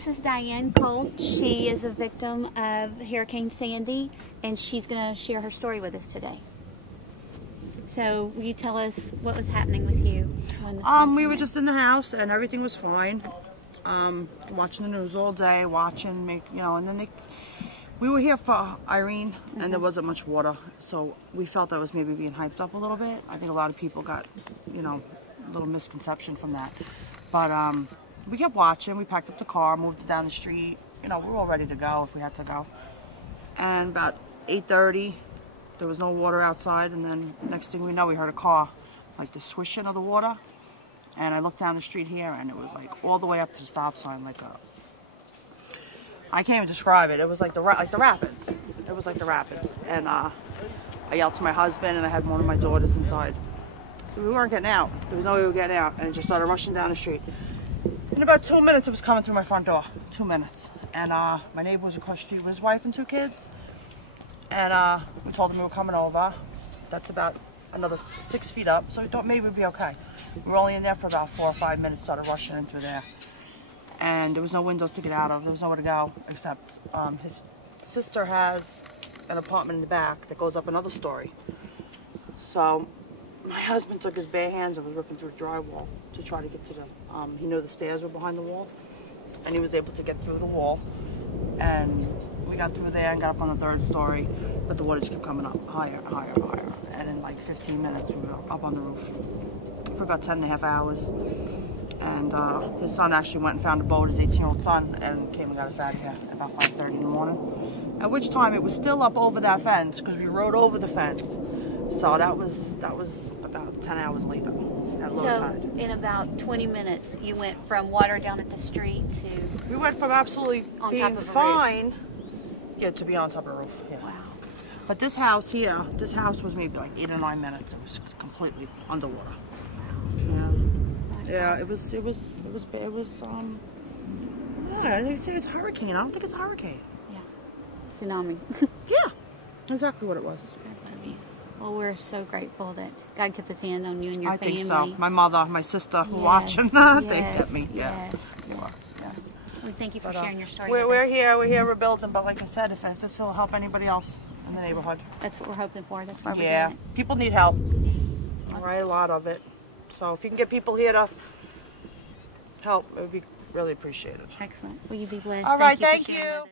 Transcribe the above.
this is Diane Colt. She is a victim of Hurricane Sandy, and she's going to share her story with us today. So, will you tell us what was happening with you? When we were just in the house, and everything was fine. Watching the news all day, and then we were here for Irene, and there wasn't much water, so we felt that was maybe being hyped up a little bit. I think a lot of people got, a little misconception from that. But we kept watching. We packed up the car, moved it down the street. We were all ready to go if we had to go. And about 8:30, there was no water outside, and then next thing we know, we heard a car, like the swishing of the water. And I looked down the street here, and it was like all the way up to the stop sign, I can't even describe it. It was like the rapids. It was like the rapids. And I yelled to my husband, and I had one of my daughters inside. So we weren't getting out. There was no way we were getting out, and it just started rushing down the street. In about 2 minutes, it was coming through my front door. 2 minutes. And my neighbor was across the street with his wife and 2 kids. And we told them we were coming over. That's about another 6 feet up, so we thought maybe we'd be okay. We were only in there for about 4 or 5 minutes, started rushing in through there. And there was no windows to get out of. There was nowhere to go, except his sister has an apartment in the back that goes up another story. So my husband took his bare hands and was ripping through drywall to try to get to the, he knew the stairs were behind the wall, and he was able to get through the wall. And we got through there and got up on the 3rd story, but the water just kept coming up higher, higher, higher. And in like 15 minutes, we were up on the roof for about 10.5 hours. And his son actually went and found a boat, his 18-year-old son, and came and got us out of here at about 5:30 in the morning. At which time it was still up over that fence, because we rode over the fence. So that was about 10 hours later. So in about 20 minutes, you went from water down at the street to... We went from absolutely being fine, to be on top of the roof. Yeah. Wow. But this house here, this house was maybe like 8 or 9 minutes. It was completely underwater. Yeah. Yeah, it was, yeah, it's a hurricane. I don't think it's a hurricane. Yeah. Tsunami. Yeah, exactly what it was. Well, we're so grateful that God kept his hand on you and your family. I think so. My mother, my sister, who watching, they kept me. Yeah. Yes. Well, thank you for sharing your story. We're here rebuilding, but like I said, if this will help anybody else in the neighborhood. That's what we're hoping for. That's why we're doing it. People need help. All right, a lot of it. So if you can get people here to help, it would be really appreciated. Excellent. Will you be blessed? All right, thank you.